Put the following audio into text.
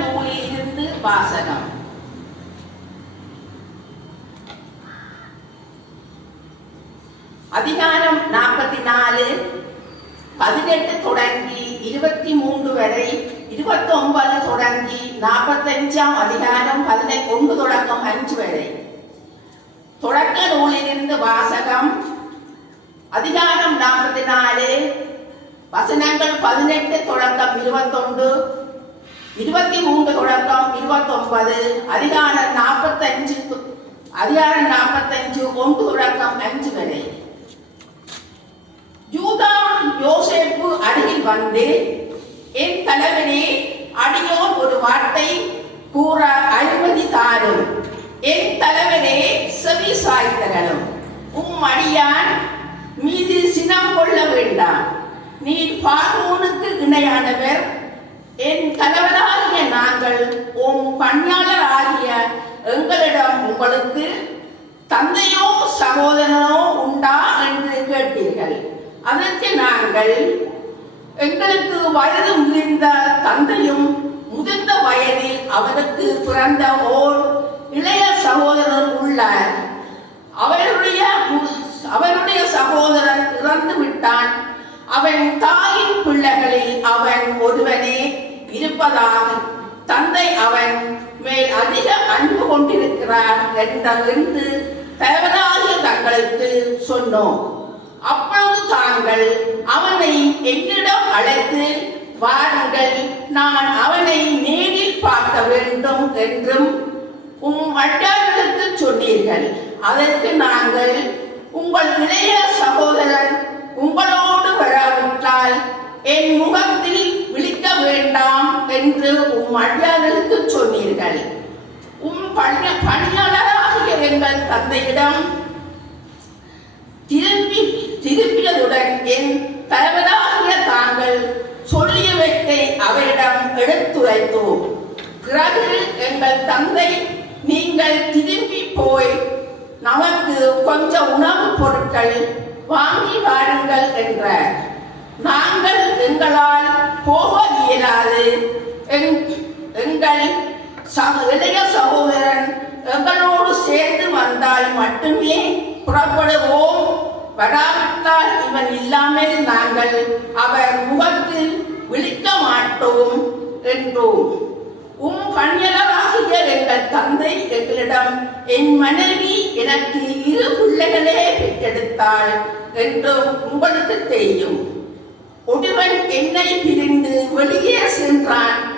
நூலில் இருந்து வாசகம் அதிகாரம் நாற்பத்தி நாலு பதினெட்டு தொடங்கி இருபத்தி மூன்று வரை இருபத்தி ஒன்பது தொடங்கி நாற்பத்தஞ்சாம் அதிகாரம் பதினெட்டு ஒன்று தொடக்கம் அஞ்சு வரை தொடக்க நூலிலிருந்து வாசகம் அதிகாரம் நாற்பத்தி நாலு வசனங்கள் பதினெட்டு தொடக்கம் இருபத்தொன்று இருபத்தி மூன்று தொடக்கம் இருபத்தொன்பது அதிகாரம் நாற்பத்தஞ்சு அதிகாரம் நாற்பத்தஞ்சு ஒன்று தொடக்கம் அஞ்சு வரை. யூதா யோசேப்பு அருகில் வந்து என் தலைவனே அடியோன் ஒரு வார்த்தை கூற அனுமதி தாரும் என் தலைவனே செவி சாய்த்தரணும் உம் அடியான் மீது சினம் கொள்ள வேண்டாம். நீ பார்வோனுக்கு இணையானவர். என் தலைவராகிய நாங்கள் உம் பணியாளர் ஆகிய எங்களிடம் உங்களுக்கு தந்தையோ சகோதரனோ உண்டா என்று கேட்டீர்கள். அதற்கு நாங்கள் எங்களுக்கு வயது முதிர்ந்த தந்தையும் முதிர்ந்த வயதில் அவருக்கு பிறந்த ஓர் இளைய சகோதரர் உள்ளார். அவருடைய மு- அவருடைய சகோதரன் இறந்து விட்டான் அவன் தாயின் பிள்ளைகளில் அவன் ஒருவனே இருப்பதாக தந்தை அவன் மேல் அதிக அன்பு கொண்டிருக்கிறார் என்ற என்று தங்களுக்கு சொன்னோம். அப்பொழுது தாங்கள் அவனை என்னிடம் அழைத்து வாருங்கள் நான் அவனை நேரில் பார்க்க வேண்டும் என்றும் உம் அட்டார்களுக்கு சொன்னீர்கள். அதற்கு நாங்கள் உங்கள் இளைய சகோதரன் உங்களோடு வராவிட்டால் என் முகத்தில் விழிக்க வேண்டாம் என்று உம் அடியார்களுக்கு சொன்னீர்கள். உம் பணிய பணியாளராகிய எங்கள் தந்தையிடம் திரும்பி திரும்பியதுடன் என் தலைவராகிய தாங்கள் சொல்லியவற்றை அவரிடம் எடுத்துரைத்தோம். பிறகு எங்கள் தந்தை நீங்கள் திரும்பி போய் நமக்கு கொஞ்சம் உணவுப் பொருட்கள் வாங்கி வாருங்கள் என்றார். நாங்கள் எங்களால் போக இயலாது எங்- நீங்கள் சக- இளைய சகோதரன் எங்களோடு சேர்ந்து வந்தால் மட்டுமே புறப்படுவோம். வராவிட்டால் இவன் இல்லாமல் நாங்கள் அவர் முகத்தில் விழிக்க மாட்டோம் என்றோம். உம் பணியலராகிய எங்கள் தந்தை எங்களிடம் என் மனைவி எனக்கு இரு பிள்ளைகளே பெற்றெடுத்தாள் என்று உங்களுக்கு தெரியும். ஒருவன் என்னை பிரிந்து வெளியே சென்றான்